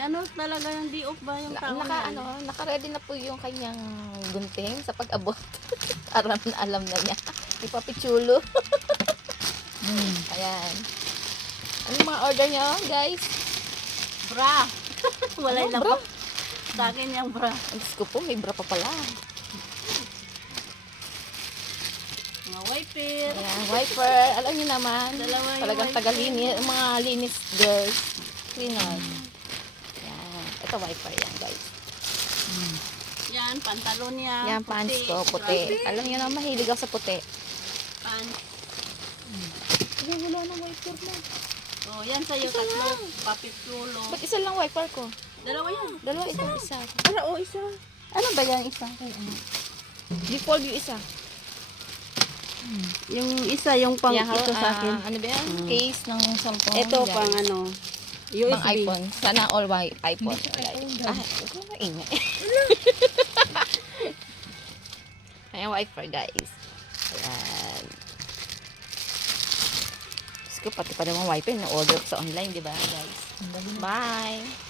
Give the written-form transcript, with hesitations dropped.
Ano talaga yung di-off ba yung tao yan? Naka-ready na po yung kanyang gunting sa pag-abot. alam na niya. Ipapichulo. Ayan. Ano yung mga order niyo, guys? Bra! Wala Ano, na bra? ba? Sa akin yung bra. Ang Diyos ko po, may bra pa pala. Mga wiper. Ayan, wiper. Alam niyo naman. Dalawa yung Talagang wiper. tagalinis. Mga linis girls. Cleaners. Ayan. Ito wiper yan, guys. Yan, pantalon niya. Yan, pants ko, puti. Grabe. Alam niyo na, mahilig ako sa puti. Pants. Ay, wala na wiper mo. Oh, yan sa'yo, tatlo. Papitulo. Ba't isa lang wiper ko? Dalawa yan. Dalawa, itong isa. Para o isa. Ano ba yan isa? Default yung isa. Yung isa, yung pang Yan, ito sa akin. ano ba yan? Case ng cellphone. Ito guys. pang ano. USB. Pang iPhone. Sana all iPhone. Huwag mo maingay. Ayan, wiper, guys. Ayan. Diyos ko, pati pa naman wiper na order ko sa online, di ba, guys? Bye!